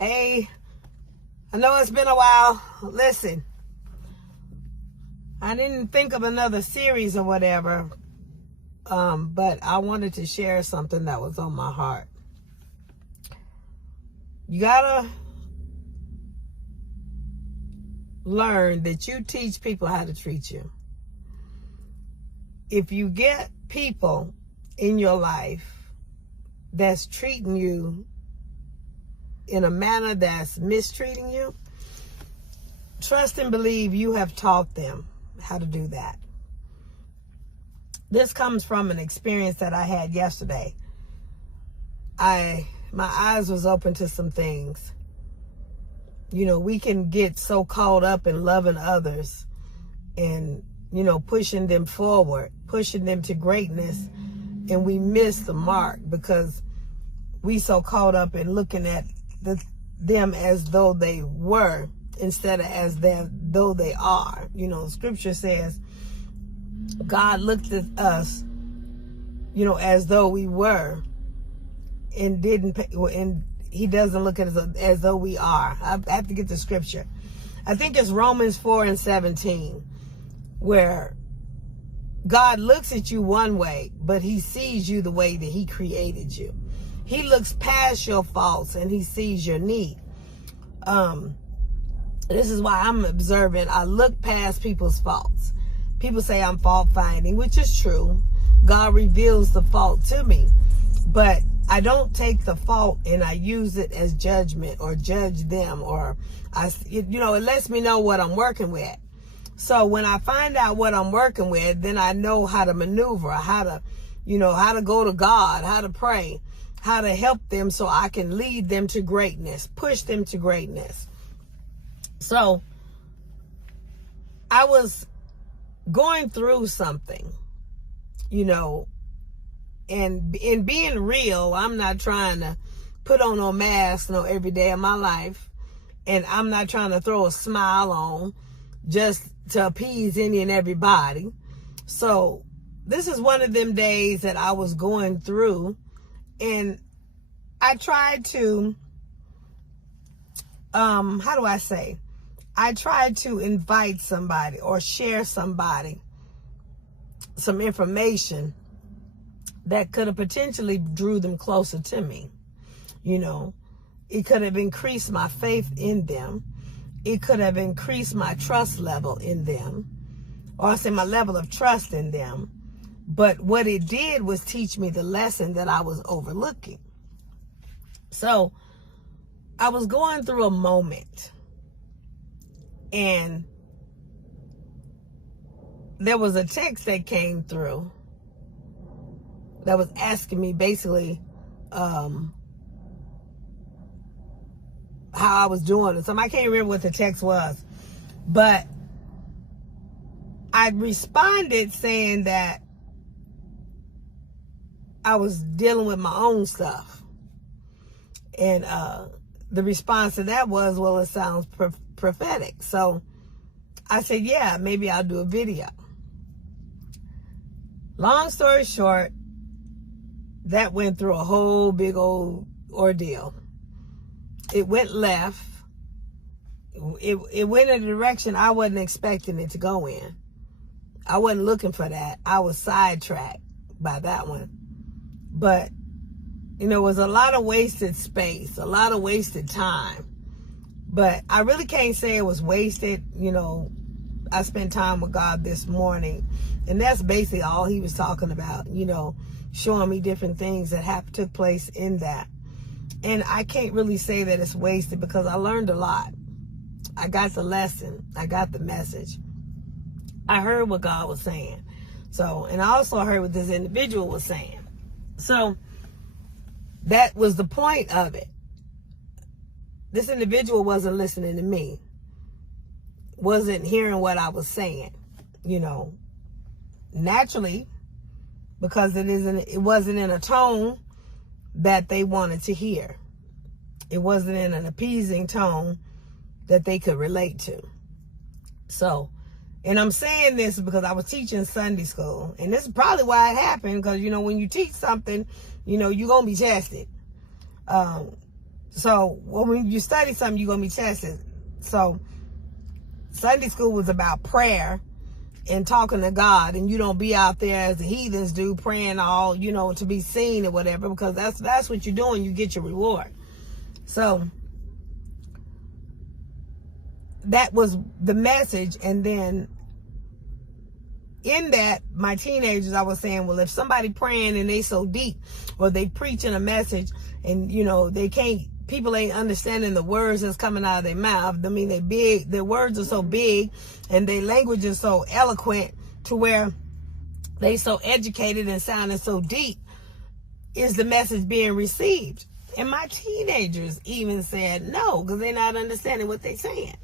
Hey, I know it's been a while. Listen, I didn't think of another series or whatever, but I wanted to share something that was on my heart. You gotta learn that you teach people how to treat you. If you get people in your life that's treating you in a manner that's mistreating you, trust and believe you have taught them how to do that. This comes from an experience that I had yesterday. My eyes was open to some things. You know, we can get so caught up in loving others and, you know, pushing them forward, pushing them to greatness, and we miss the mark because we so caught up in looking at them as though they were instead of as though they are. You know, scripture says God looked at us, you know, as though we were, and he doesn't look at us as though we are. I have to get the scripture. I think it's Romans 4:17, where God looks at you one way, but he sees you the way that he created you. He looks past your faults and he sees your need. This is why I'm observant. I look past people's faults. People say I'm fault finding, which is true. God reveals the fault to me, but I don't take the fault and I use it as judgment or judge them, or it lets me know what I'm working with. So when I find out what I'm working with, then I know how to maneuver, how to go to God, how to pray, how to help them so I can lead them to greatness, push them to greatness. So I was going through something, you know, and in being real, I'm not trying to put on no mask every day of my life, and I'm not trying to throw a smile on just to appease any and everybody. So this is one of them days that I was going through, and I tried to, I tried to invite somebody or share somebody some information that could have potentially drew them closer to me. You know, it could have increased my faith in them. It could have increased my trust level in them, or I say my level of trust in them. But what it did was teach me the lesson that I was overlooking. So I was going through a moment, and there was a text that came through that was asking me basically how I was doing. So I can't remember what the text was, but I responded saying that I was dealing with my own stuff. And the response to that was, well, it sounds prophetic. So I said, yeah, maybe I'll do a video. Long story short, that went through a whole big old ordeal. It went left. It went in a direction I wasn't expecting it to go in. I wasn't looking for that. I was sidetracked by that one. But, you know, it was a lot of wasted space, a lot of wasted time. But I really can't say it was wasted. You know, I spent time with God this morning, and that's basically all he was talking about, you know, showing me different things that took place in that. And I can't really say that it's wasted because I learned a lot. I got the lesson. I got the message. I heard what God was saying. So, and I also heard what this individual was saying. So that was the point of it. This individual wasn't listening to me, wasn't hearing what I was saying, you know, naturally, because it wasn't in a tone that they wanted to hear. It wasn't in an appeasing tone that they could relate to. So, and I'm saying this because I was teaching Sunday school, and this is probably why it happened, because, you know, when you teach something, you know, you're going to be tested. So when you study something, you're going to be tested. So Sunday school was about prayer and talking to God, and you don't be out there as the heathens do, praying all, to be seen or whatever, because that's what you're doing. You get your reward. So that was the message. And then in that, my teenagers, I was saying, well, if somebody praying and they so deep, or they preaching a message and, people ain't understanding the words that's coming out of their mouth. I mean, they big, their words are so big and their language is so eloquent to where they so educated and sounding so deep. Is the message being received? And my teenagers even said no, because they're not understanding what they're saying.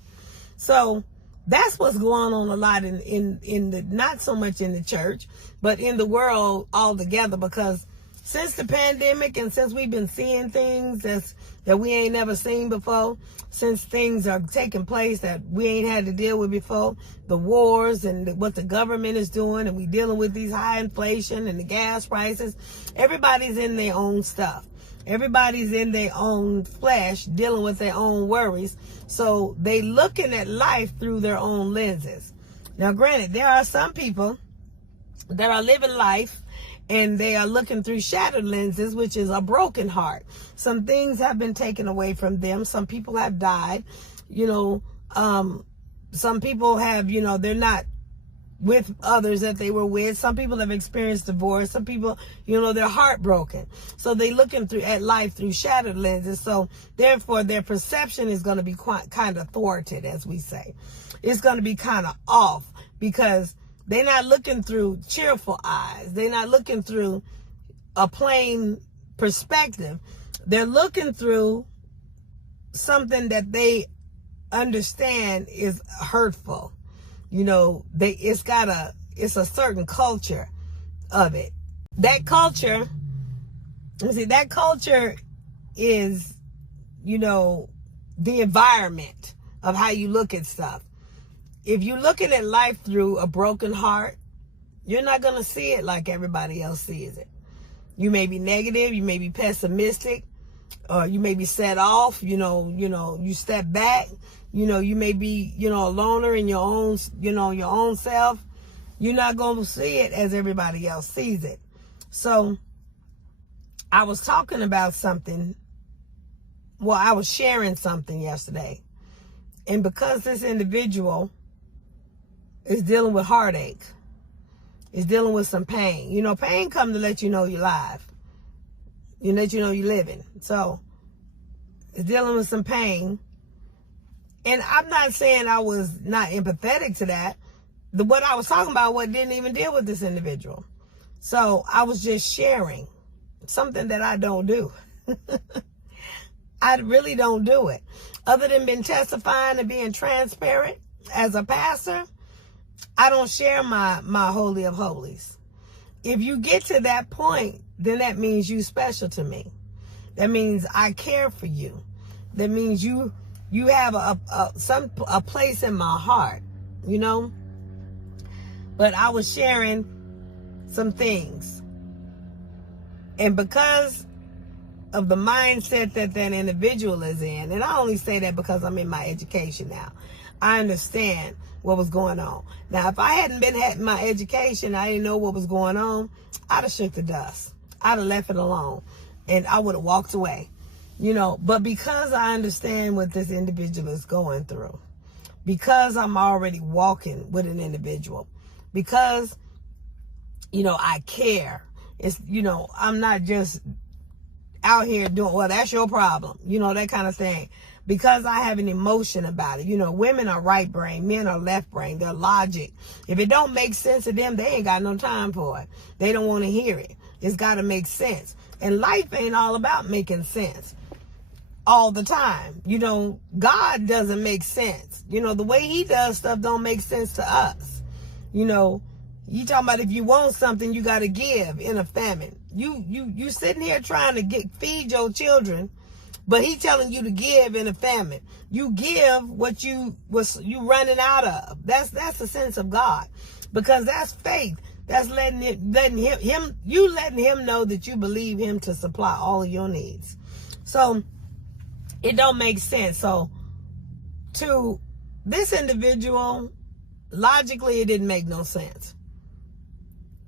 So that's what's going on a lot in the, not so much in the church, but in the world altogether, because since the pandemic and since we've been seeing things that we ain't never seen before, since things are taking place that we ain't had to deal with before, the wars and what the government is doing, and we dealing with these high inflation and the gas prices, everybody's in their own stuff. Everybody's in their own flesh, dealing with their own worries. So they looking at life through their own lenses. Now, granted, there are some people that are living life and they are looking through shattered lenses, which is a broken heart. Some things have been taken away from them. Some people have died. Some people have, they're not with others that they were with. Some people have experienced divorce. Some people, they're heartbroken. So they looking at life through shattered lenses. So therefore their perception is going to be kind of thwarted, as we say. It's going to be kind of off, because they're not looking through cheerful eyes. They're not looking through a plain perspective. They're looking through something that they understand is hurtful. It's a certain culture of it. That culture is, the environment of how you look at stuff. If you're looking at life through a broken heart, you're not going to see it like everybody else sees it. You may be negative, you may be pessimistic, or you may be set off, you step back, you may be, a loner in your own self. You're not going to see it as everybody else sees it. So I was talking about something. Well, I was sharing something yesterday. And because this individual is dealing with heartache, is dealing with some pain. Pain comes to let you know you're alive. Let you know you're living. So it's dealing with some pain. And I'm not saying I was not empathetic to that. What I was talking about didn't even deal with this individual. So I was just sharing something that I don't do. I really don't do it. Other than being testifying and being transparent as a pastor, I don't share my holy of holies. If you get to that point, then that means you special to me. That means I care for you. That means you have a place in my heart, But I was sharing some things. And because of the mindset that individual is in, and I only say that because I'm in my education now, I understand what was going on. Now, if I hadn't had my education, I didn't know what was going on, I'd have shook the dust. I'd have left it alone, and I would have walked away, But because I understand what this individual is going through, because I'm already walking with an individual, because, I care. It's, I'm not just out here doing, well, that's your problem, that kind of thing. Because I have an emotion about it. Women are right brain, men are left brain. They're logic. If it don't make sense to them, they ain't got no time for it. They don't want to hear it. It's got to make sense. And life ain't all about making sense all the time. God doesn't make sense. The way he does stuff don't make sense to us. You talking about if you want something, you got to give in a famine. You sitting here trying to feed your children, but he telling you to give in a famine. You give what you running out of. That's the sense of God, because that's faith. That's letting him know that you believe him to supply all of your needs. So It don't make sense. So to this individual, logically, it didn't make no sense.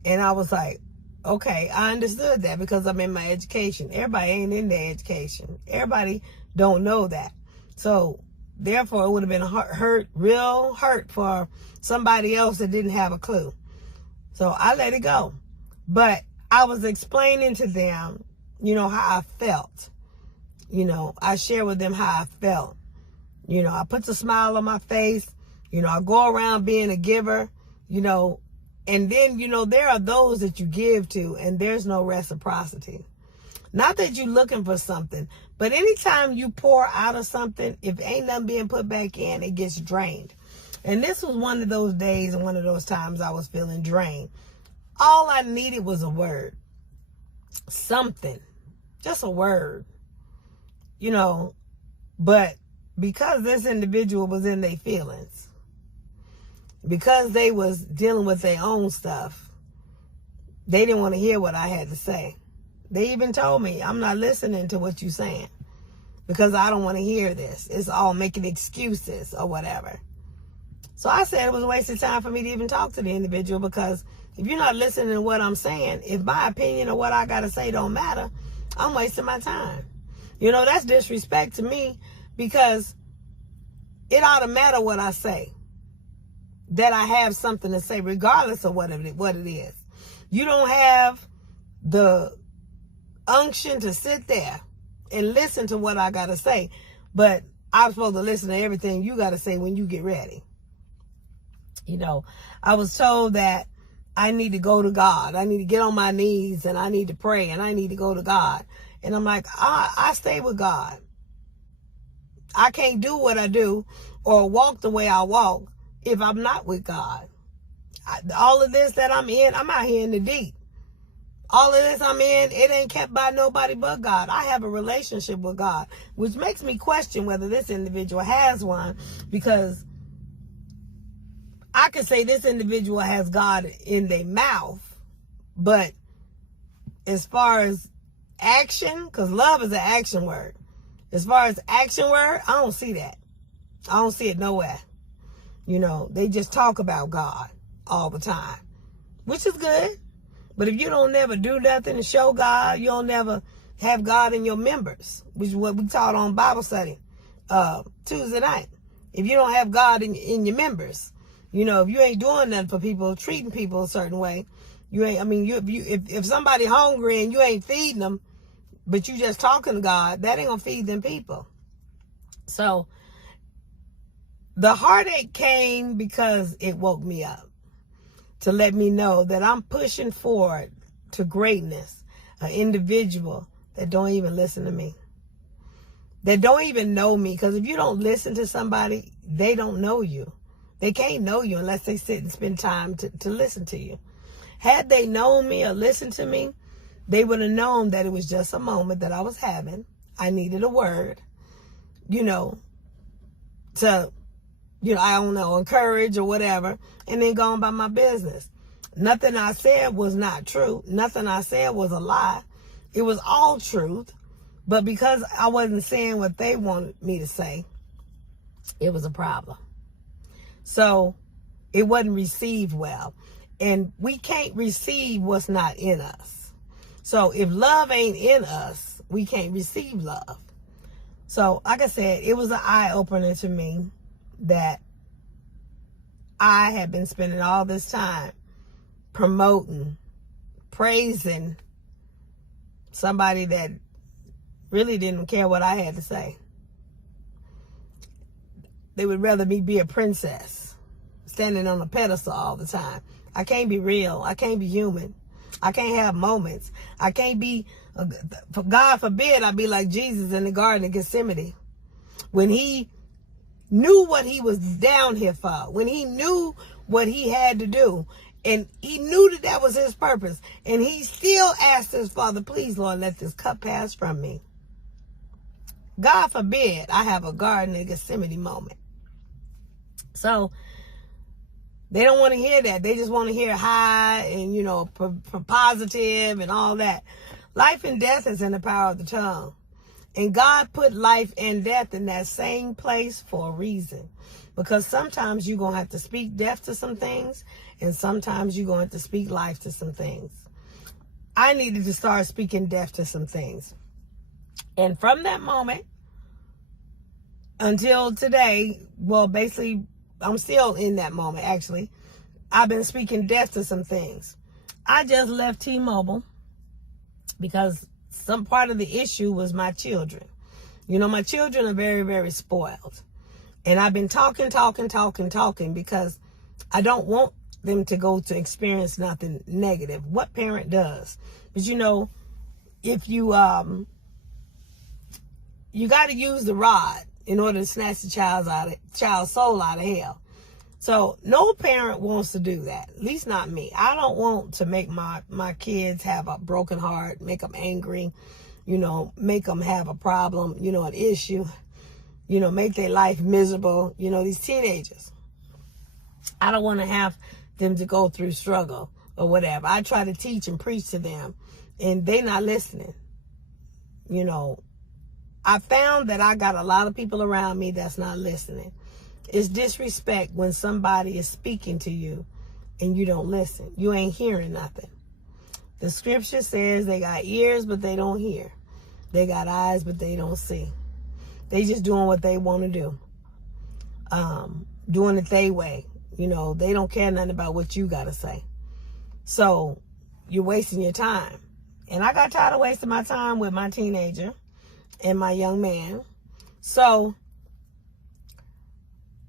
And I was like, okay, I understood that because I'm in my education. Everybody ain't in their education. Everybody don't know that. So therefore, it would have been real hurt for somebody else that didn't have a clue. So I let it go. But I was explaining to them, how I felt. I share with them how I felt. I put the smile on my face. I go around being a giver, and then, there are those that you give to and there's no reciprocity. Not that you're looking for something, but anytime you pour out of something, if ain't nothing being put back in, it gets drained. And this was one of those days and one of those times I was feeling drained. All I needed was a word. Something. Just a word. But because this individual was in their feelings, because they was dealing with their own stuff, they didn't want to hear what I had to say. They even told me, I'm not listening to what you're saying because I don't want to hear this. It's all making excuses or whatever. So I said it was a waste of time for me to even talk to the individual, because if you're not listening to what I'm saying, if my opinion or what I got to say don't matter, I'm wasting my time. That's disrespect to me, because it ought to matter what I say, that I have something to say regardless of what it is. You don't have the unction to sit there and listen to what I got to say, but I'm supposed to listen to everything you got to say when you get ready. I was told that I need to go to God. I need to get on my knees and I need to pray and I need to go to God. And I'm like, I stay with God. I can't do what I do or walk the way I walk if I'm not with God. All of this that I'm in, I'm out here in the deep. All of this I'm in, it ain't kept by nobody but God. I have a relationship with God, which makes me question whether this individual has one, because I could say this individual has God in their mouth, but as far as action, because love is an action word. As far as action word, I don't see that. I don't see it nowhere. They just talk about God all the time, which is good. But if you don't never do nothing to show God, you don't never have God in your members, which is what we taught on Bible study Tuesday night. If you don't have God in your members, if you ain't doing nothing for people, treating people a certain way, you ain't. I mean, if somebody hungry and you ain't feeding them, but you just talking to God, that ain't gonna feed them people. So the heartache came because it woke me up to let me know that I'm pushing forward to greatness, an individual that don't even listen to me, that don't even know me. Because if you don't listen to somebody, they don't know you. They can't know you unless they sit and spend time to listen to you. Had they known me or listened to me, they would have known that it was just a moment that I was having. I needed a word, to, I don't know, encourage or whatever, and then go on by my business. Nothing I said was not true. Nothing I said was a lie. It was all truth. But because I wasn't saying what they wanted me to say, it was a problem. So it wasn't received well. And we can't receive what's not in us. So if love ain't in us, we can't receive love. So like I said, it was an eye-opener to me that I had been spending all this time promoting, praising somebody that really didn't care what I had to say. They would rather me be a princess, standing on a pedestal all the time. I can't be real. I can't be human. I can't have moments. I can't be, God forbid, I be like Jesus in the Garden of Gethsemane. When he knew what he was down here for, when he knew what he had to do, and he knew that that was his purpose, and he still asked his Father, please, Lord, let this cup pass from me. God forbid I have a Garden of Gethsemane moment. So they don't want to hear that. They just want to hear high and, positive and all that. Life and death is in the power of the tongue. And God put life and death in that same place for a reason. Because sometimes you're going to have to speak death to some things, and sometimes you're going to have to speak life to some things. I needed to start speaking death to some things. And from that moment until today, well, basically, I'm still in that moment, actually. I've been speaking death to some things. I just left T-Mobile because some part of the issue was my children. You know, my children are very, very spoiled. And I've been talking because I don't want them to go to experience nothing negative. What parent does? But you know, if you you got to use the rod in order to snatch the child's soul out of hell. So no parent wants to do that. At least not me. I don't want to make my kids have a broken heart, make them angry, you know, make them have a problem, you know, an issue, you know, make their life miserable. You know, these teenagers, I don't want to have them to go through struggle or whatever. I try to teach and preach to them, and they not listening. You know, I found that I got a lot of people around me that's not listening. It's disrespect when somebody is speaking to you and you don't listen. You ain't hearing nothing. The scripture says they got ears, but they don't hear. They got eyes, but they don't see. They just doing what they want to do. Doing it their way. You know, they don't care nothing about what you got to say. So you're wasting your time. And I got tired of wasting my time with my teenager and my young man. So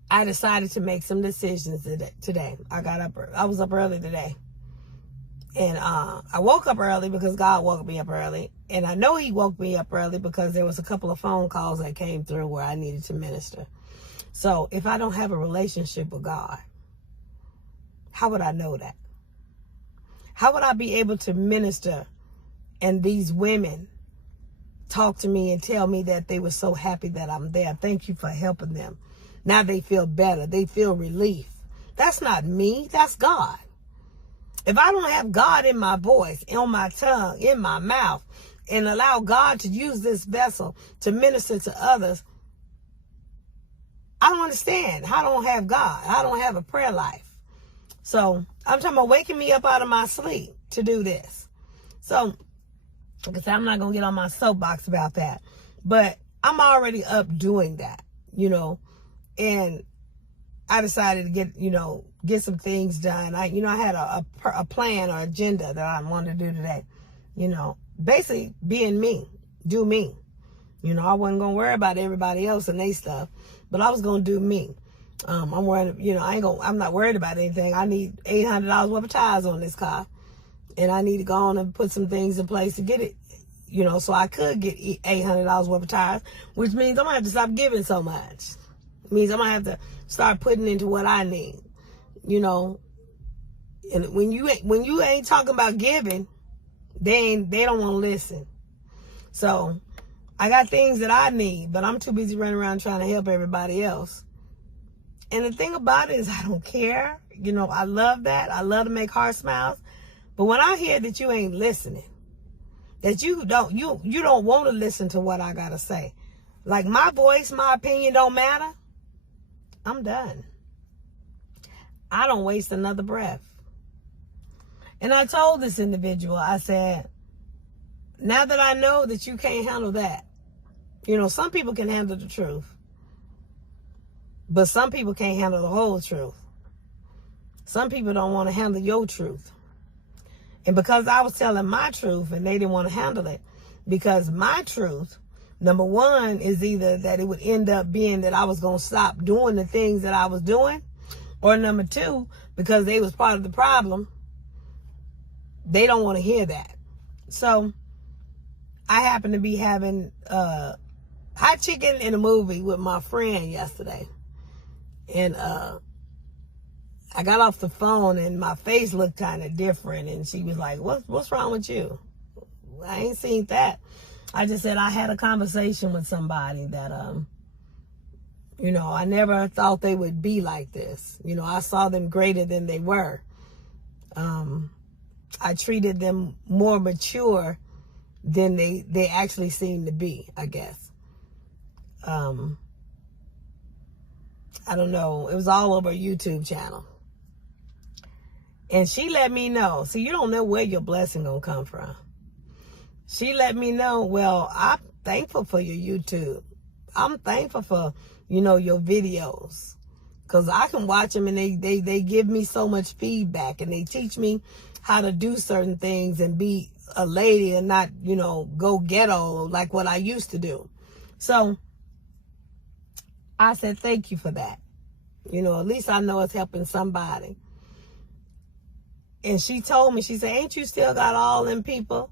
I decided to make some decisions today. I was up early today. And I woke up early because God woke me up early. And I know he woke me up early because there was a couple of phone calls that came through where I needed to minister. So if I don't have a relationship with God, how would I know that? How would I be able to minister and these women talk to me and tell me that they were so happy that I'm there? Thank you for helping them. Now they feel better. They feel relief. That's not me. That's God. If I don't have God in my voice, on my tongue, in my mouth, and allow God to use this vessel to minister to others, I don't understand. I don't have God. I don't have a prayer life. So I'm talking about waking me up out of my sleep to do this. So, because I'm not going to get on my soapbox about that. But I'm already up doing that, you know. And I decided to get some things done. I had a plan or agenda that I wanted to do today. You know, basically being me, do me. You know, I wasn't going to worry about everybody else and their stuff, but I was going to do me. I'm not worried about anything. I need $800 worth of tires on this car, and I need to go on and put some things in place to get it, you know, so I could get $800 worth of tires, which means I'm going to have to stop giving so much. It means I'm going to have to start putting into what I need, you know. And when you ain't talking about giving, they don't want to listen. So I got things that I need, but I'm too busy running around trying to help everybody else. And the thing about it is I don't care. You know, I love that. I love to make heart smiles. But when I hear that you ain't listening, that you don't want to listen to what I got to say, like my voice, my opinion don't matter, I'm done. I don't waste another breath. And I told this individual, I said, now that I know that you can't handle that, you know, some people can handle the truth, but some people can't handle the whole truth. Some people don't want to handle your truth. And because I was telling my truth and they didn't want to handle it, because my truth, number one, is either that it would end up being that I was going to stop doing the things that I was doing, or number two, because they was part of the problem, they don't want to hear that. So I happened to be having hot chicken in a movie with my friend yesterday. And I got off the phone and my face looked kind of different. And she was like, what's wrong with you? I ain't seen that. I just said I had a conversation with somebody that, you know, I never thought they would be like this. You know, I saw them greater than they were. I treated them more mature than they actually seemed to be, I guess. I don't know, it was all over a YouTube channel. And she let me know, so you don't know where your blessing gonna come from. She let me know, well, I'm thankful for your YouTube. I'm thankful for, your videos. Because I can watch them and they give me so much feedback, and they teach me how to do certain things and be a lady and not, go ghetto like what I used to do. So I said, thank you for that. At least I know it's helping somebody. And she told me, she said, ain't you still got all them people?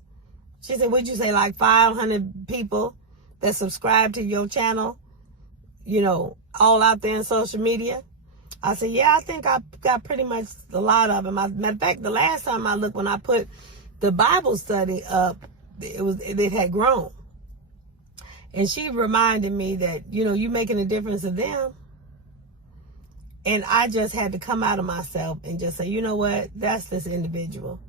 She said, what'd you say, like 500 people that subscribe to your channel, all out there in social media? I said, yeah, I think I got pretty much a lot of them. Matter of fact, the last time I looked, when I put the Bible study up, it had grown. And she reminded me that, you making a difference to them. And I just had to come out of myself and just say, you know what? That's this individual.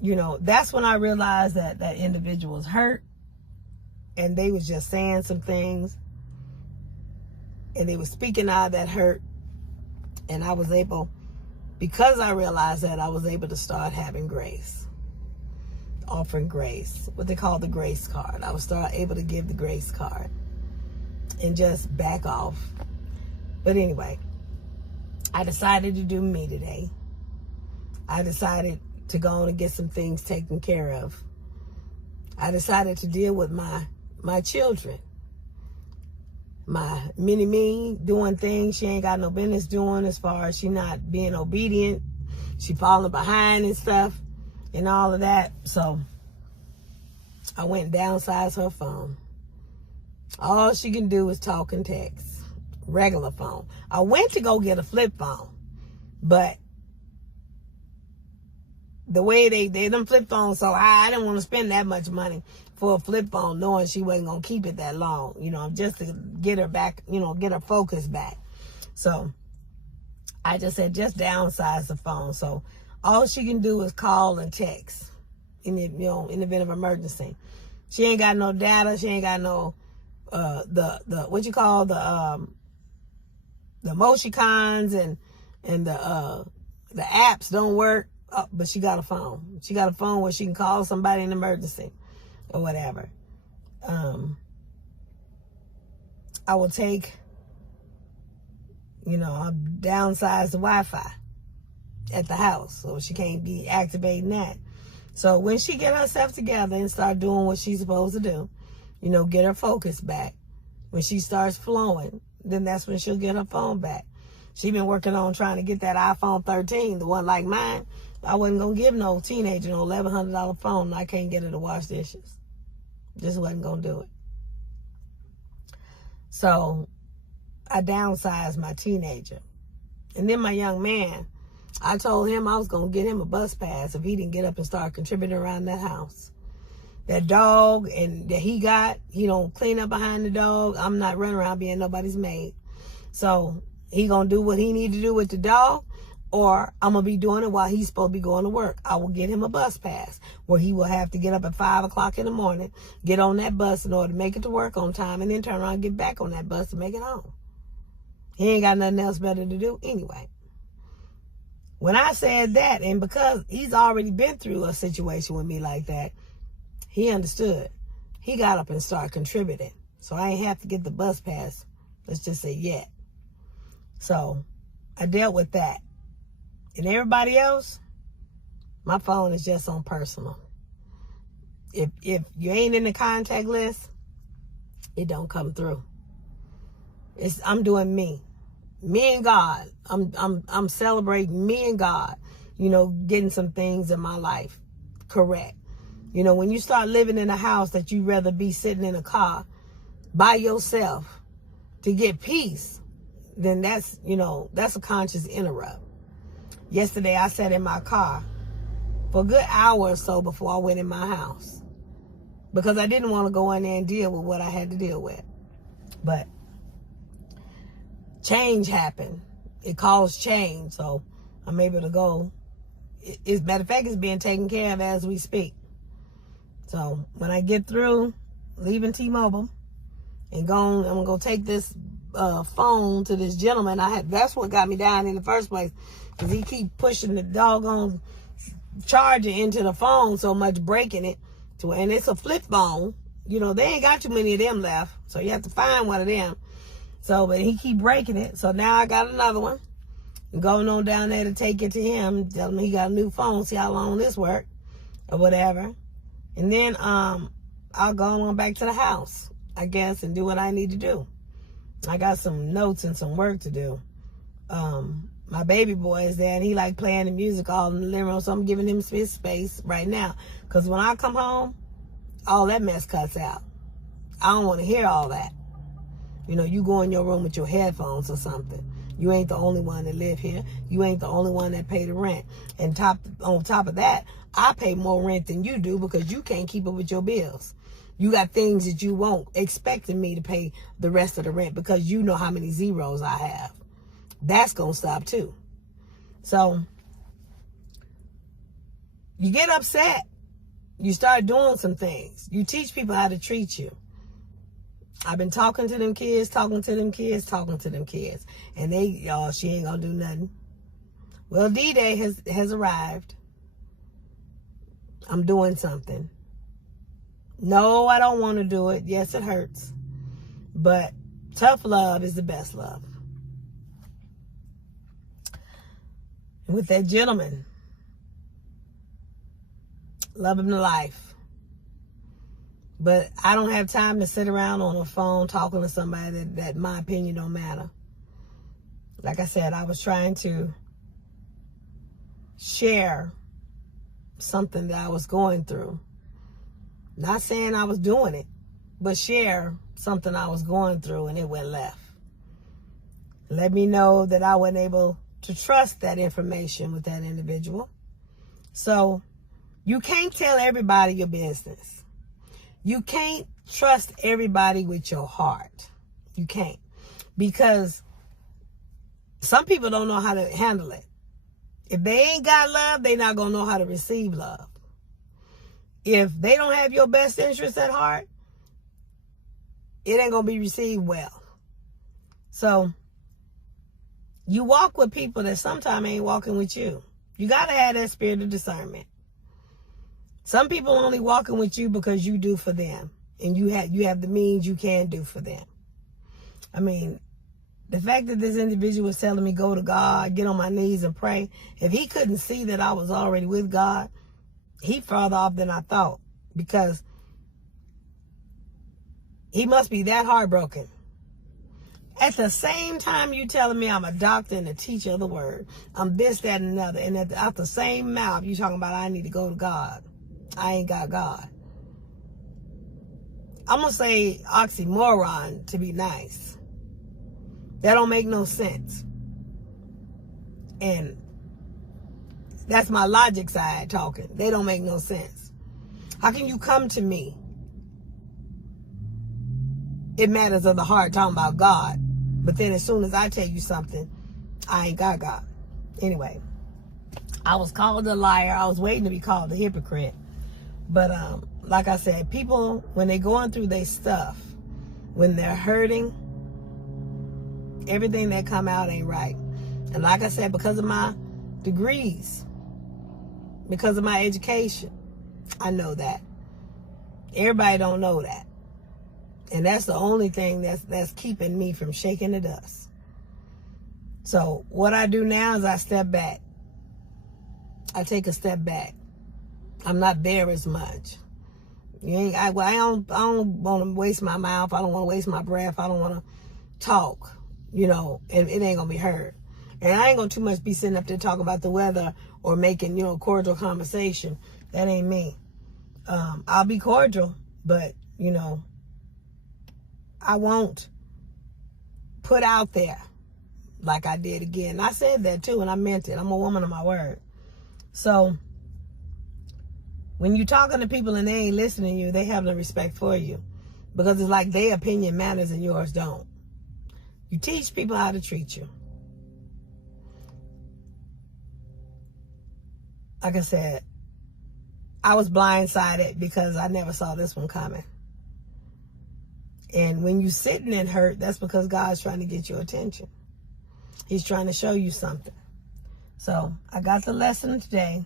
That's when I realized that that individual was hurt. And they was just saying some things. And they were speaking out of that hurt. And I was able, because I realized that, I was able to start having grace. Offering grace. What they call the grace card. I was able to give the grace card. And just back off. But anyway, I decided to do me today. I decided to go on and get some things taken care of. I decided to deal with my children. My mini-me doing things she ain't got no business doing, as far as she not being obedient. She falling behind and stuff and all of that. So I went and downsized her phone. All she can do is talk and text. Regular phone. I went to go get a flip phone, but the way they them flip phones so high, I didn't want to spend that much money for a flip phone, knowing she wasn't gonna keep it that long, just to get her back, get her focus back. So I just said, just downsize the phone. So all she can do is call and text in the event of emergency. She ain't got no data. She ain't got no the what you call the emoticons and the apps don't work, but she got a phone. She got a phone where she can call somebody in emergency or whatever. I will take, I'll downsize the Wi-Fi at the house so she can't be activating that. So when she get herself together and start doing what she's supposed to do, get her focus back, when she starts flowing, then that's when she'll get her phone back. She been working on trying to get that iPhone 13, the one like mine. I wasn't going to give no teenager no $1,100 phone, and I can't get her to wash dishes. Just wasn't going to do it. So I downsized my teenager. And then my young man, I told him I was going to get him a bus pass if he didn't get up and start contributing around that house. That dog and that he got, he don't clean up behind the dog. I'm not running around being nobody's maid. So he gonna do what he need to do with the dog, or I'm gonna be doing it while he's supposed to be going to work. I will get him a bus pass where he will have to get up at 5 o'clock in the morning, get on that bus in order to make it to work on time, and then turn around and get back on that bus to make it home. He ain't got nothing else better to do anyway. When I said that, and because he's already been through a situation with me like that, he understood. He got up and started contributing. So I ain't have to get the bus pass, let's just say, yet. So I dealt with that. And everybody else, my phone is just on personal. If you ain't in the contact list, it don't come through. I'm doing me. Me and God. I'm celebrating me and God, getting some things in my life correct. When you start living in a house that you'd rather be sitting in a car by yourself to get peace, then that's a conscious interrupt. Yesterday, I sat in my car for a good hour or so before I went in my house because I didn't want to go in there and deal with what I had to deal with. But change happened. It caused change, so I'm able to go. As a matter of fact, it's being taken care of as we speak. So when I get through leaving T-Mobile, and I'm gonna go take this phone to this gentleman. That's what got me down in the first place, because he keep pushing the doggone charger into the phone so much, breaking it and it's a flip phone. You know, they ain't got too many of them left, so you have to find one of them. So, but he keep breaking it. So now I got another one. I'm going on down there to take it to him, tell him he got a new phone, see how long this work or whatever. And then I'll go on back to the house, I guess, and do what I need to do. I got some notes and some work to do. My baby boy is there, and he like playing the music all in the living room, so I'm giving him his space right now. Because when I come home, all that mess cuts out. I don't want to hear all that. You know, you go in your room with your headphones or something. You ain't the only one that live here. You ain't the only one that pay the rent. And on top of that, I pay more rent than you do because you can't keep up with your bills. You got things that you won't, expecting me to pay the rest of the rent because you know how many zeros I have. That's going to stop too. So, you get upset. You start doing some things. You teach people how to treat you. I've been talking to them kids. And she ain't going to do nothing. Well, D-Day has arrived. I'm doing something. No, I don't want to do it. Yes, it hurts. But tough love is the best love. And with that gentleman, love him to life. But I don't have time to sit around on a phone talking to somebody that my opinion don't matter. Like I said, I was trying to share something that I was going through. Not saying I was doing it, but share something I was going through, and it went left. Let me know that I wasn't able to trust that information with that individual. So you can't tell everybody your business. You can't trust everybody with your heart. You can't. Because some people don't know how to handle it. If they ain't got love, they're not going to know how to receive love. If they don't have your best interest at heart, it ain't going to be received well. So, you walk with people that sometimes ain't walking with you. You got to have that spirit of discernment. Some people only walking with you because you do for them. And you have the means you can do for them. I mean, the fact that this individual was telling me go to God, get on my knees and pray. If he couldn't see that I was already with God, he farther off than I thought. Because he must be that heartbroken. At the same time you telling me I'm a doctor and a teacher of the word, I'm this, that, and another, and out the same mouth you talking about I need to go to God. I ain't got God. I'm going to say oxymoron to be nice. That don't make no sense. And that's my logic side talking. They don't make no sense. How can you come to me? It matters of the heart talking about God. But then as soon as I tell you something, I ain't got God. Anyway, I was called a liar. I was waiting to be called a hypocrite. But like I said, people, when they're going through their stuff, when they're hurting, everything that come out ain't right. And like I said, because of my degrees, because of my education, I know that. Everybody don't know that. And that's the only thing that's keeping me from shaking the dust. So what I do now is I step back. I take a step back. I'm not there as much. I don't want to waste my mouth. I don't want to waste my breath. I don't want to talk, and it ain't going to be heard. And I ain't going to too much be sitting up there talking about the weather or making, cordial conversation. That ain't me. I'll be cordial, but, I won't put out there like I did again. I said that too, and I meant it. I'm a woman of my word. So, when you're talking to people and they ain't listening to you, they have no respect for you. Because it's like their opinion matters and yours don't. You teach people how to treat you. Like I said, I was blindsided because I never saw this one coming. And when you're sitting in hurt, that's because God's trying to get your attention. He's trying to show you something. So I got the lesson today.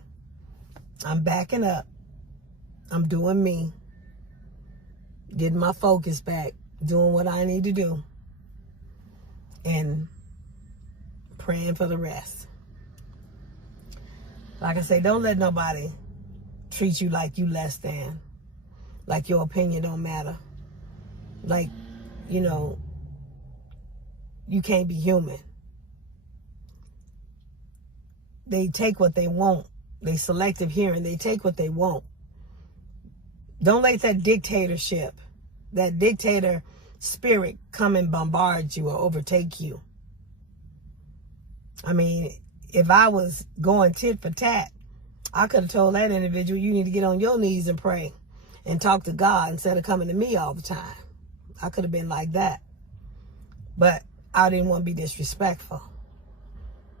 I'm backing up. I'm doing me. Getting my focus back. Doing what I need to do. And praying for the rest. Like I say, don't let nobody treat you like you less than. Like your opinion don't matter. Like, you know, you can't be human. They take what they want. They selective hearing. They take what they want. Don't let that dictatorship, that dictator spirit come and bombard you or overtake you. I mean, if I was going tit for tat, I could have told that individual, you need to get on your knees and pray and talk to God instead of coming to me all the time. I could have been like that. But I didn't want to be disrespectful.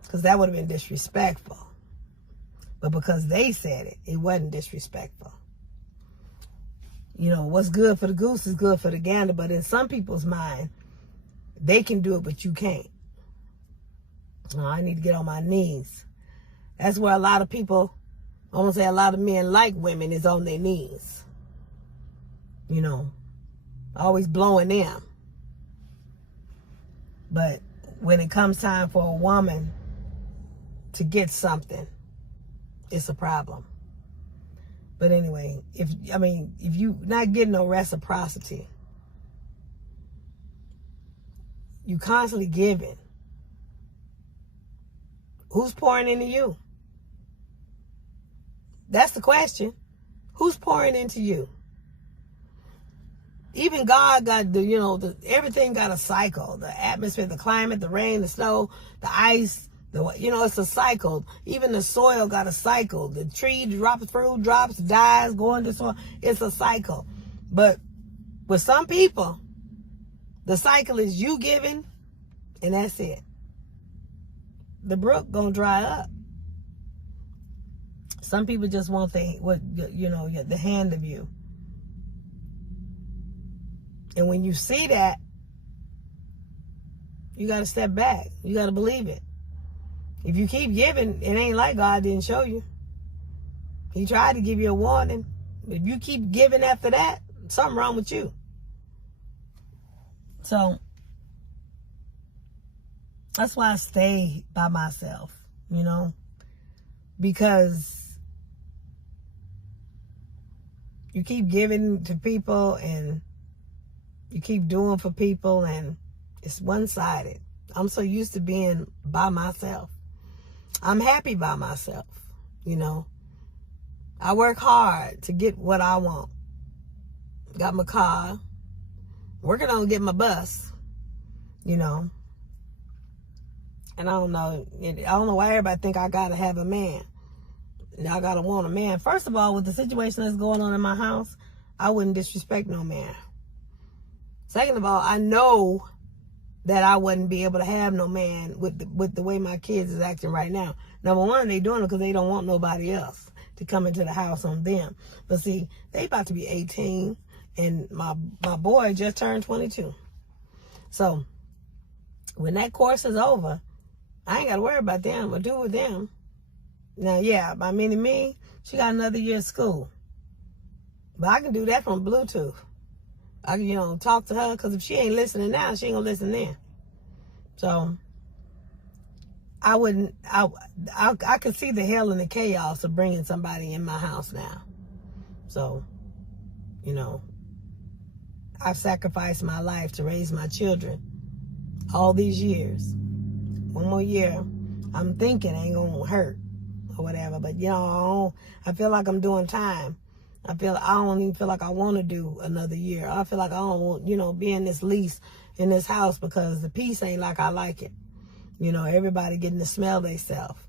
Because that would have been disrespectful. But because they said it, it wasn't disrespectful. You know, what's good for the goose is good for the gander. But in some people's mind, they can do it, but you can't. Oh, I need to get on my knees. That's where a lot of people, I want to say a lot of men like women, is on their knees. You know, always blowing them. But when it comes time for a woman to get something, it's a problem. But anyway, if you not getting no reciprocity, you constantly giving. Who's pouring into you? That's the question. Who's pouring into you? Even God got everything got a cycle. The atmosphere, the climate, the rain, the snow, the ice, it's a cycle. Even the soil got a cycle. The tree drops fruit, drops, dies, going to soil. It's a cycle. But with some people, the cycle is you giving, and that's it. The brook gonna dry up. Some people just want the hand of you. And when you see that, you got to step back. You got to believe it. If you keep giving, it ain't like God didn't show you. He tried to give you a warning. If you keep giving after that, something wrong with you. So that's why I stay by myself, because you keep giving to people and you keep doing for people, and it's one-sided. I'm so used to being by myself. I'm happy by myself, I work hard to get what I want. Got my car. Working on getting my bus, And I don't know why everybody think I got to have a man. I got to want a man. First of all, with the situation that's going on in my house, I wouldn't disrespect no man. Second of all, I know that I wouldn't be able to have no man with the way my kids is acting right now. Number one, they doing it because they don't want nobody else to come into the house on them. But see, they about to be 18, and my boy just turned 22. So when that course is over, I ain't got to worry about them or do with them. Now, yeah, by me, she got another year of school. But I can do that from Bluetooth. I can, talk to her, because if she ain't listening now, she ain't gonna listen then. So I could see the hell and the chaos of bringing somebody in my house now. So, I've sacrificed my life to raise my children all these years. One more year, I'm thinking ain't gonna hurt or whatever, but I feel like I'm doing time. I don't even feel like I want to do another year. I feel like I don't want, be in this lease in this house, because the peace ain't like I like it. Everybody getting to smell themselves.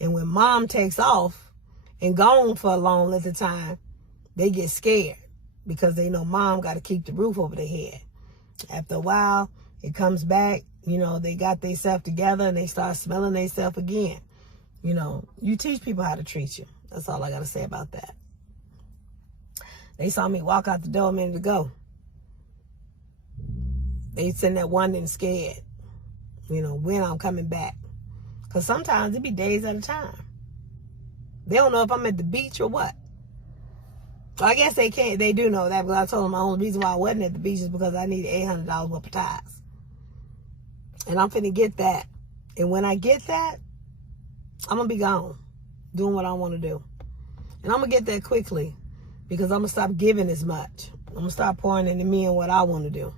And when mom takes off and gone for a long length of time, they get scared because they know mom got to keep the roof over their head. After a while, it comes back, they got themselves together and they start smelling themselves again. You teach people how to treat you. That's all I got to say about that. They saw me walk out the door a minute ago. They sitting there wondering, scared, you know, when I'm coming back. Because sometimes it be days at a time. They don't know if I'm at the beach or what. I guess they can't. They do know that, because I told them the only reason why I wasn't at the beach is because I need $800 worth of ties. And I'm finna get that. And when I get that, I'm going to be gone, doing what I want to do. And I'm going to get that quickly, because I'm going to stop giving as much. I'm going to start pouring into me and what I want to do.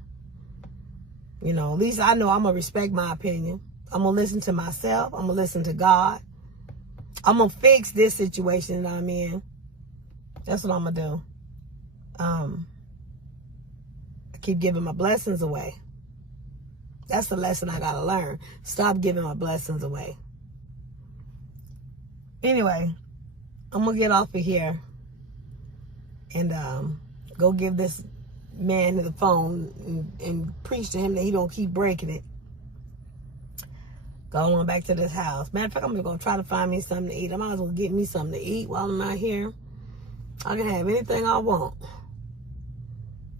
You know, at least I know I'm going to respect my opinion. I'm going to listen to myself. I'm going to listen to God. I'm going to fix this situation that I'm in. That's what I'm going to do. I keep giving my blessings away. That's the lesson I got to learn. Stop giving my blessings away. Anyway, I'm going to get off of here and go give this man the phone and preach to him that he don't keep breaking it. Go on back to this house. Matter of fact, I'm going to try to find me something to eat. I might as well get me something to eat while I'm out here. I can have anything I want.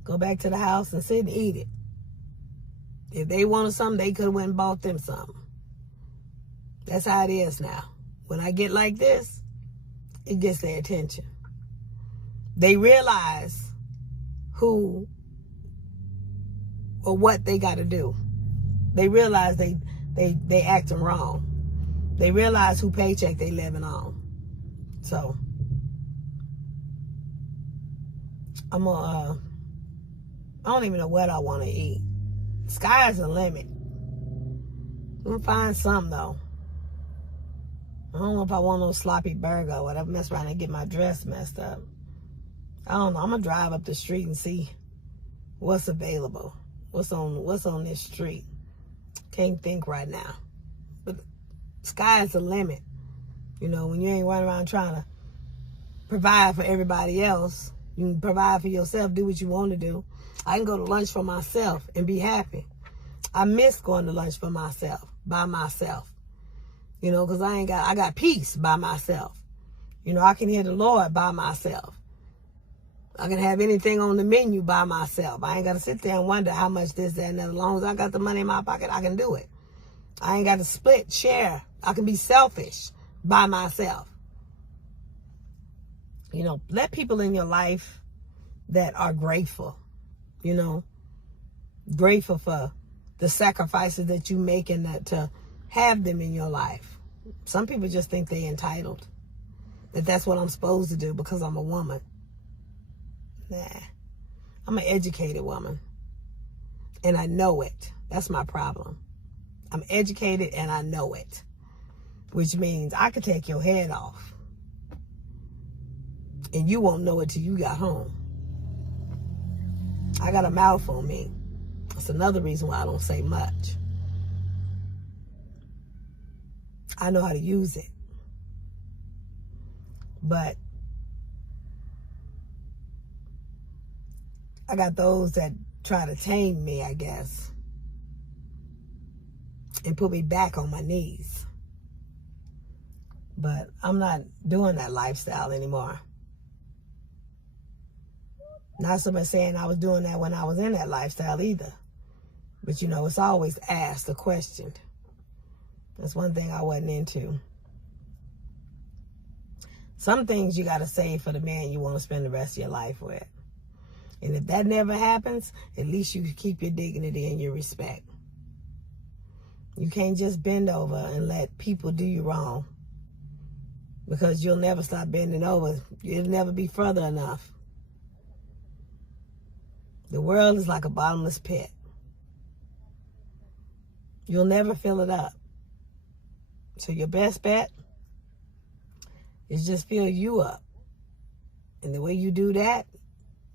Go back to the house and sit and eat it. If they wanted something, they could have went and bought them something. That's how it is now. When I get like this, it gets their attention. They realize who or what they got to do. They realize they acting wrong. They realize who paycheck they living on. So I'm gonna I don't even know what I want to eat. Sky's the limit. I'm gonna find something though. I don't know if I want no sloppy burger or whatever. Mess around and get my dress messed up. I don't know. I'm gonna drive up the street and see what's available. What's on this street. Can't think right now. But sky's the limit. You know, when you ain't running around trying to provide for everybody else, you can provide for yourself, do what you want to do. I can go to lunch for myself and be happy. I miss going to lunch for myself, by myself. You know, because I got peace by myself. You know, I can hear the Lord by myself. I can have anything on the menu by myself. I ain't got to sit there and wonder how much this, that, and that. As long as I got the money in my pocket, I can do it. I ain't got to split, share. I can be selfish by myself. You know, let people in your life that are grateful, you know, grateful for the sacrifices that you make and that to have them in your life. Some people just think they're entitled, that that's what I'm supposed to do because I'm a woman. Nah, I'm an educated woman, and I know it. That's my problem. I'm educated and I know it, which means I could take your head off, and you won't know it till you got home. I got a mouth on me. That's another reason why I don't say much. I know how to use it. But I got those that try to tame me, I guess, and put me back on my knees. But I'm not doing that lifestyle anymore. Not so much saying I was doing that when I was in that lifestyle either. But, you know, it's always asked or questioned. That's one thing I wasn't into. Some things you got to save for the man you want to spend the rest of your life with. And if that never happens, at least you keep your dignity and your respect. You can't just bend over and let people do you wrong. Because you'll never stop bending over. You'll never be further enough. The world is like a bottomless pit. You'll never fill it up. So your best bet is just fill you up. And the way you do that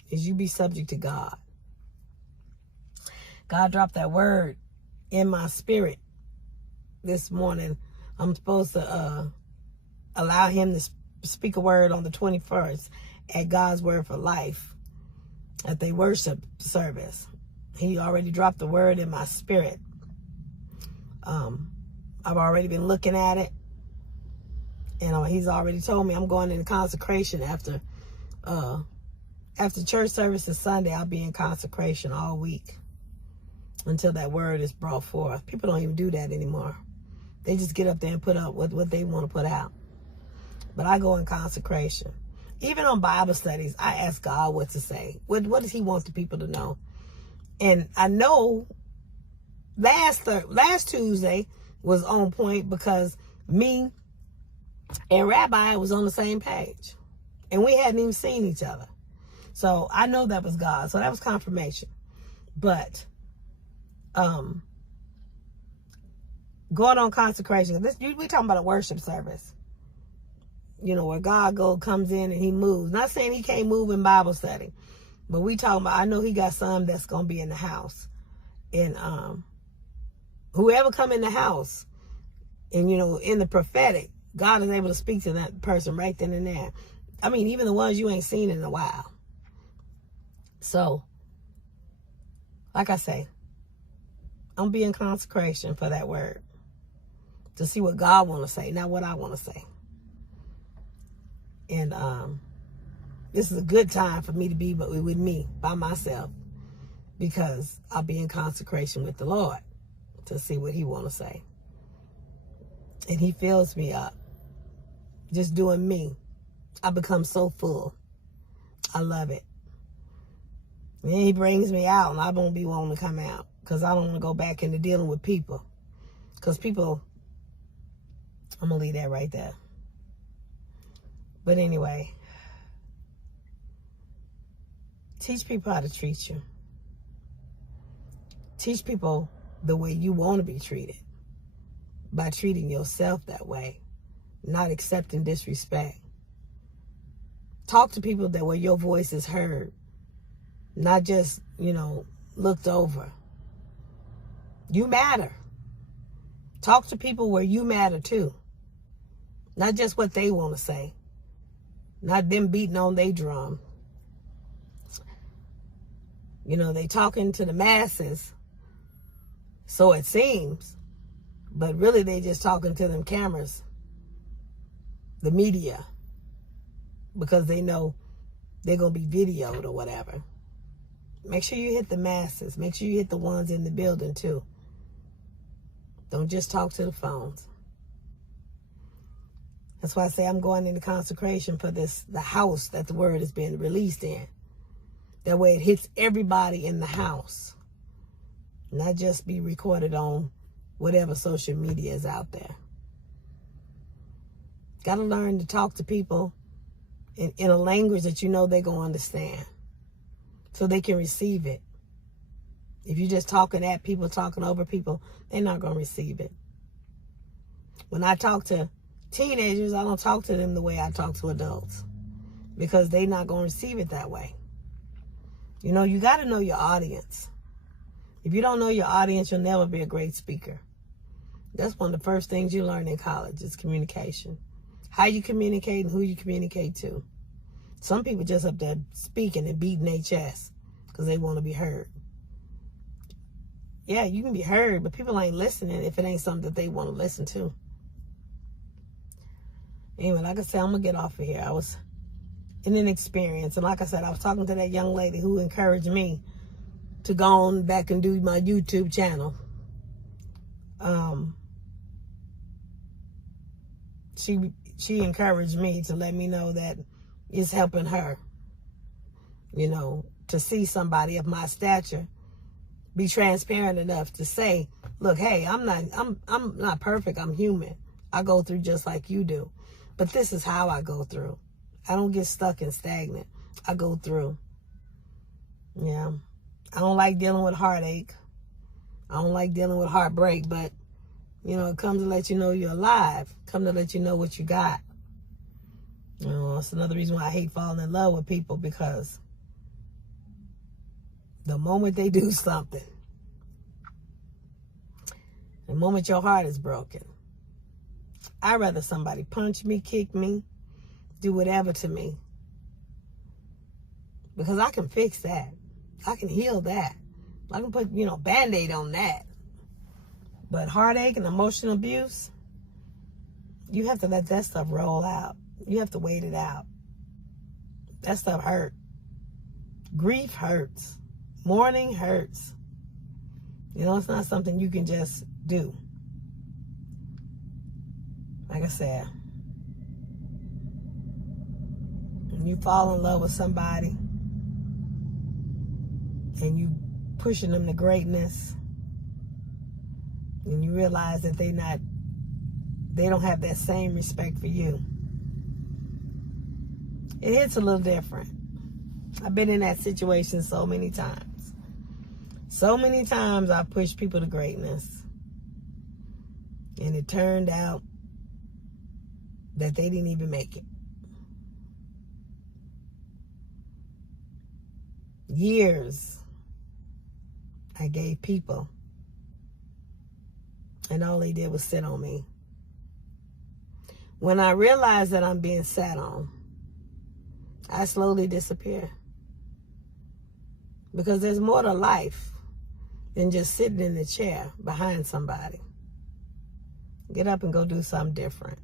is you be subject to God. God dropped that word in my spirit this morning. I'm supposed to allow him to speak a word on the 21st at God's Word for Life at the worship service. He already dropped the word in my spirit. I've already been looking at it. And he's already told me I'm going into consecration after church service is Sunday. I'll be in consecration all week. until that word is brought forth. People don't even do that anymore. They just get up there and put up what they want to put out. But I go in consecration. Even on Bible studies, I ask God what to say. What does he want the people to know? And I know last Tuesday was on point because me and Rabbi was on the same page. And we hadn't even seen each other. So I know that was God. So that was confirmation. But going on consecration, we talking about a worship service. You know, where God comes in and he moves. Not saying he can't move in Bible study. But we talking about, I know he got some that's going to be in the house. And whoever come in the house, and, you know, in the prophetic, God is able to speak to that person right then and there. I mean, even the ones you ain't seen in a while. So, like I say, I'm being consecration for that word. To see what God want to say, not what I want to say. And this is a good time for me to be with me, by myself. Because I'll be in consecration with the Lord to see what he want to say. And he fills me up. Just doing me. I become so full. I love it. And then he brings me out and I won't be wanting to come out. Because I don't want to go back into dealing with people. Because people, I'm going to leave that right there. But anyway, teach people how to treat you. Teach people the way you want to be treated. By treating yourself that way. Not accepting disrespect. Talk to people that where your voice is heard. Not just, you know, looked over. You matter. Talk to people where you matter too. Not just what they want to say. Not them beating on their drum. You know, they talking to the masses. So it seems. But really they just talking to them cameras. The media. Because they know they're going to be videoed or whatever. Make sure you hit the masses. Make sure you hit the ones in the building too. Don't just talk to the phones. That's why I say I'm going into consecration for the house that the word is being released in. That way it hits everybody in the house. Not just be recorded on whatever social media is out there. Got to learn to talk to people in a language that you know they're going to understand. So they can receive it. If you're just talking at people, talking over people, they're not going to receive it. When I talk to teenagers, I don't talk to them the way I talk to adults. Because they're not going to receive it that way. You know, you got to know your audience. If you don't know your audience, you'll never be a great speaker. That's one of the first things you learn in college is communication. How you communicate and who you communicate to. Some people just up there speaking and beating their chest because they want to be heard. Yeah, you can be heard, but people ain't listening if it ain't something that they want to listen to. Anyway, like I said, I'm going to get off of here. I was in an experience. And like I said, I was talking to that young lady who encouraged me to go on back and do my YouTube channel. She encouraged me to let me know that it's helping her, you know, to see somebody of my stature, be transparent enough to say, look, hey, I'm not perfect. I'm human. I go through just like you do. But this is how I go through. I don't get stuck and stagnant. I go through. Yeah. I don't like dealing with heartache. I don't like dealing with heartbreak, but, you know, it comes to let you know you're alive. Come to let you know what you got. You know, it's another reason why I hate falling in love with people, because the moment they do something, the moment your heart is broken, I'd rather somebody punch me, kick me, do whatever to me. Because I can fix that. I can heal that. I can put, you know, Band-Aid on that. But heartache and emotional abuse, you have to let that stuff roll out. You have to wait it out. That stuff hurt. Grief hurts. Mourning hurts. You know, it's not something you can just do. Like I said, when you fall in love with somebody and you pushing them to greatness, and you realize that they don't have that same respect for you, it hits a little different. I've been in that situation so many times. So many times I've pushed people to greatness, and it turned out that they didn't even make it. Years I gave people, and all they did was sit on me. When I realized that I'm being sat on, I slowly disappear. Because there's more to life than just sitting in the chair behind somebody. Get up and go do something different.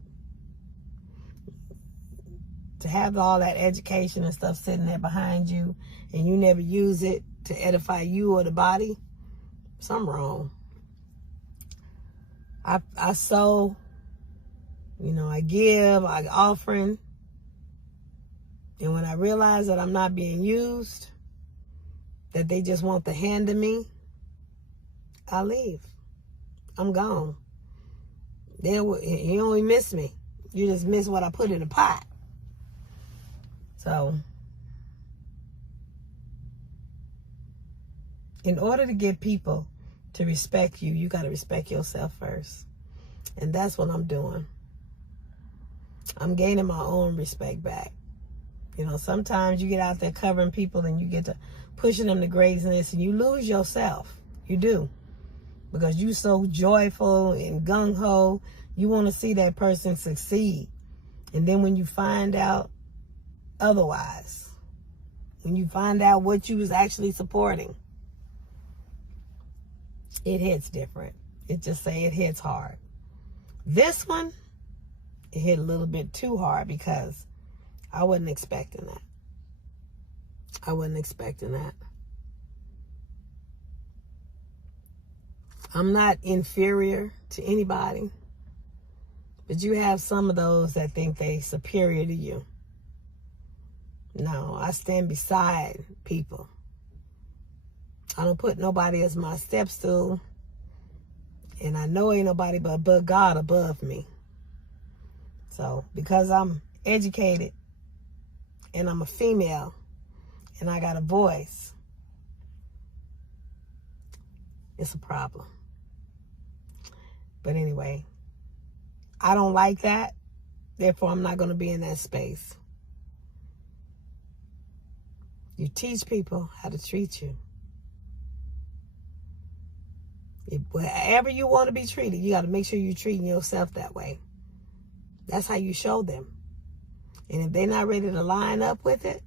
To have all that education and stuff sitting there behind you and you never use it to edify you or the body, something wrong. I sow, I give, I offering. And when I realize that I'm not being used, that they just want the hand of me, I leave. I'm gone. You only miss me. You just miss what I put in the pot. So, in order to get people to respect you, you got to respect yourself first. And that's what I'm doing. I'm gaining my own respect back. Sometimes you get out there covering people and you get to pushing them to greatness and you lose yourself. You do. Because you're so joyful and gung-ho. You want to see that person succeed. And then when you find out otherwise, when you find out what you was actually supporting, it hits different. It hits hard. This one, it hit a little bit too hard because I wasn't expecting that. I'm not inferior to anybody, but you have some of those that think they superior to you. No, I stand beside people. I don't put nobody as my step stool, and I know ain't nobody but God above me. So, because I'm educated, and I'm a female, and I got a voice, it's a problem. But anyway, I don't like that. Therefore, I'm not going to be in that space. You teach people how to treat you. Wherever you want to be treated, you got to make sure you're treating yourself that way. That's how you show them. And if they're not ready to line up with it,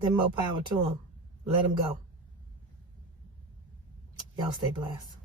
then more power to them. Let them go. Y'all stay blessed.